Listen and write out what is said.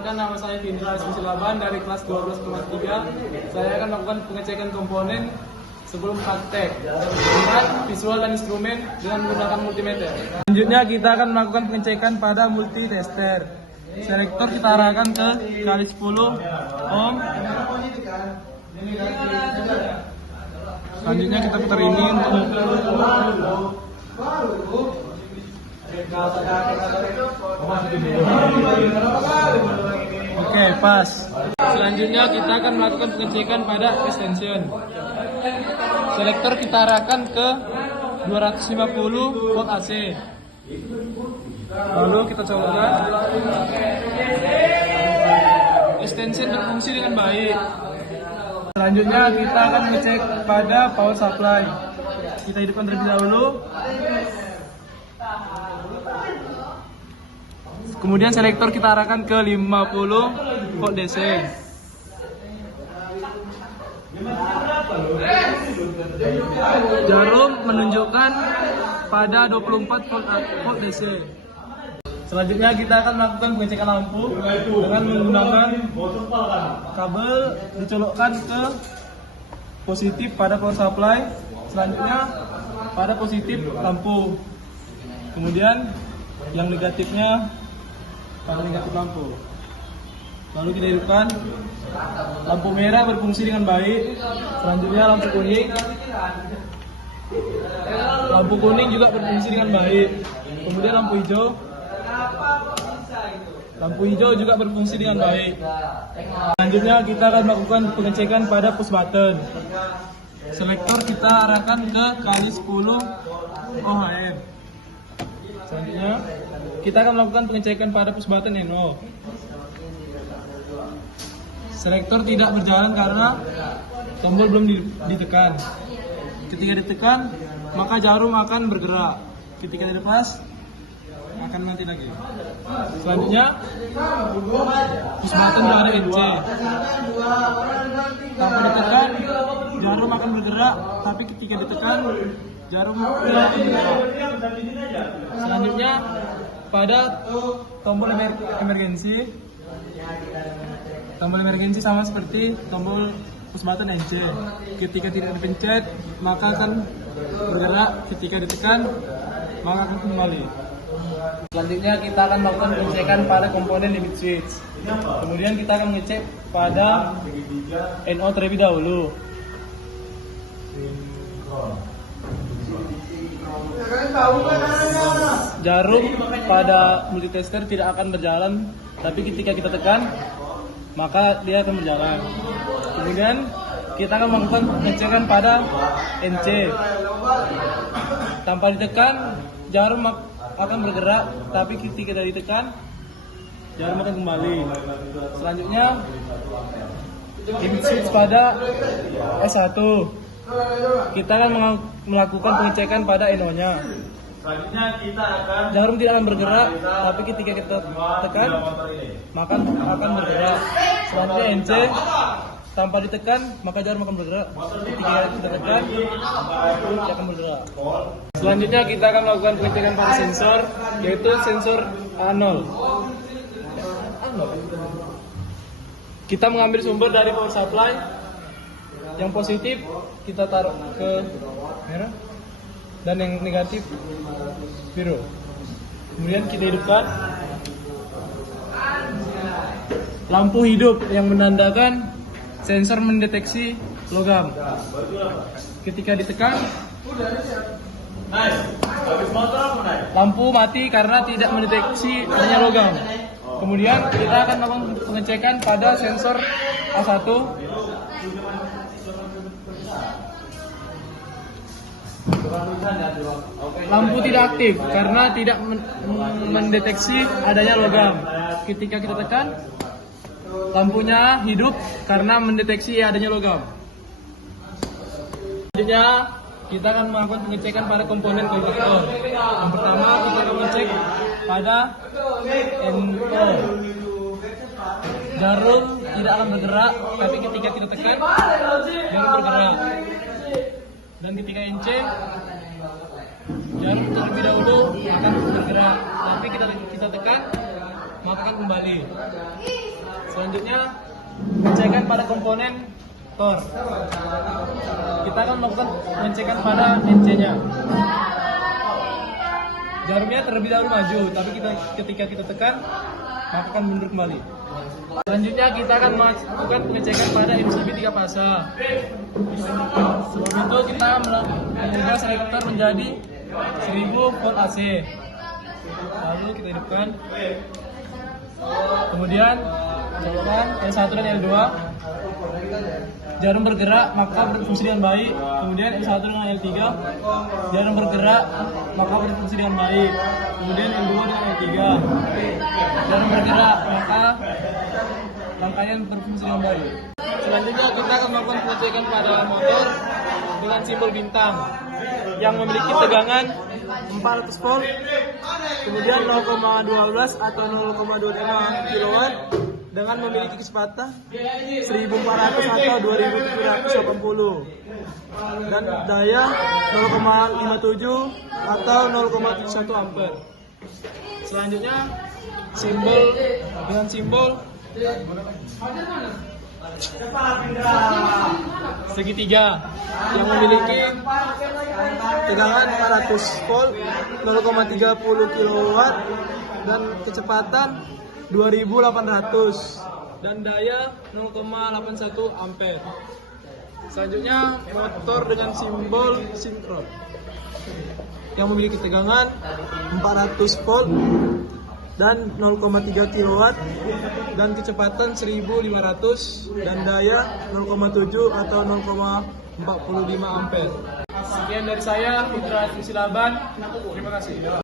Perkenalkan, nama saya Findra Susilaban dari kelas 12,3. Saya akan melakukan pengecekan komponen sebelum praktek dengan visual dan instrumen dengan menggunakan multimeter. Selanjutnya kita akan melakukan pengecekan pada multitester. Selektor kita arahkan ke kali 10 ohm. Selanjutnya kita putar ini untuk Oke, pas. Selanjutnya kita akan melakukan pengecekan pada extension. Selektor kita arahkan ke 250 volt AC. Lalu kita colokkan. Extension berfungsi dengan baik. Selanjutnya kita akan mengecek pada power supply. Kita hidupkan terlebih dahulu. Kemudian selektor kita arahkan ke 50 volt DC. Jarum menunjukkan pada 24 volt DC. Selanjutnya kita akan melakukan pengecekan lampu dengan menggunakan kabel dicolokkan ke positif pada power supply. Selanjutnya pada positif lampu. Kemudian yang negatifnya pada negatif lampu. Lalu kita hidupkan. Lampu merah berfungsi dengan baik. Selanjutnya lampu kuning. Lampu kuning juga berfungsi dengan baik. Kemudian lampu hijau. Lampu hijau juga berfungsi dengan baik. Selanjutnya kita akan melakukan pengecekan pada push button. Selektor kita arahkan ke kali 10 ohm. Selanjutnya kita akan melakukan pengecekan pada push button NO. Selektor tidak berjalan karena tombol belum ditekan. Ketika ditekan, maka jarum akan bergerak. Ketika dilepas, akan nanti lagi. Selanjutnya, push button sudah ada NC. Tanpa ditekan, jarum akan bergerak, tapi ketika ditekan, jarum tidak akan bergerak. Selanjutnya, pada tombol emergensi. Tombol emergensi sama seperti tombol push button NC. Ketika tidak dipencet, maka akan bergerak. Ketika ditekan, maka akan kembali. Selanjutnya kita akan melakukan pengecekan pada komponen limit switch. Kemudian kita akan mengecek pada NO terlebih dahulu. Jarum pada multitester tidak akan berjalan, tapi ketika kita tekan, maka dia akan berjalan. Kemudian kita akan melakukan pengecekan pada NC. Tanpa ditekan, jarum akan bergerak, tapi ketika ditekan, jarum akan kembali. Selanjutnya, limit switch pada S1. Kita akan melakukan pengecekan pada NO-nya. Selanjutnya kita akan Jarum tidak akan bergerak, tapi ketika kita tekan, maka akan bergerak. Selanjutnya NC, tanpa ditekan, maka jarum akan bergerak. Ketika kita tekan, dia akan bergerak. Selanjutnya kita akan melakukan pengecekan pada sensor, yaitu sensor A0. Kita mengambil sumber dari power supply. Yang positif kita taruh ke merah, dan yang negatif biru. Kemudian kita hidupkan. Lampu hidup yang menandakan sensor mendeteksi logam. Ketika ditekan, lampu mati karena tidak mendeteksi adanya logam. Kemudian kita akan melakukan pengecekan pada sensor A1. Lampu tidak aktif karena tidak mendeteksi adanya logam. Ketika kita tekan, lampunya hidup karena mendeteksi adanya logam. Selanjutnya kita akan melakukan pengecekan pada komponen kontaktor. Yang pertama kita akan mengecek pada NO. Jarum tidak akan bergerak, tapi ketika kita tekan, dia akan bergerak. Dan ketika NC, jarum terlebih dahulu akan bergerak, tapi kita tekan, maka akan kembali. Selanjutnya pengecekan pada komponen tor. Kita akan melakukan pengecekan pada NC-nya. Jarumnya terlebih dahulu maju, tapi ketika kita tekan, maka akan mundur kembali. Selanjutnya kita akan melakukan pengecekan pada MCB 3 fase. Sebelum itu kita akan mengubah selektor menjadi 1000 volt AC. Lalu kita hidupkan. Kemudian colokan L1 dan L2. Jarum bergerak maka berfungsi dengan baik. Kemudian L1 dengan L3. Jarum bergerak maka berfungsi dengan baik. Kemudian L2 dengan L3. Jarum bergerak maka rangkaian berfungsi dengan baik. Selanjutnya kita akan melakukan pengecekan pada motor dengan simbol bintang yang memiliki tegangan 400 volt, kemudian 0,12 atau 0,25 kW dengan memiliki kecepatan 1400 atau 2780 dan daya 0,57 atau 0,71 ampere. Selanjutnya dengan simbol segitiga yang memiliki tegangan 400 volt, 0,30 kW dan kecepatan 2800 dan daya 0,81 ampere. Selanjutnya motor dengan simbol sinkron yang memiliki tegangan 400 volt dan 0,3 kW dan kecepatan 1500 dan daya 0,7 atau 0,45 ampere. Sekian dari saya, Putra Silaban. Terima kasih.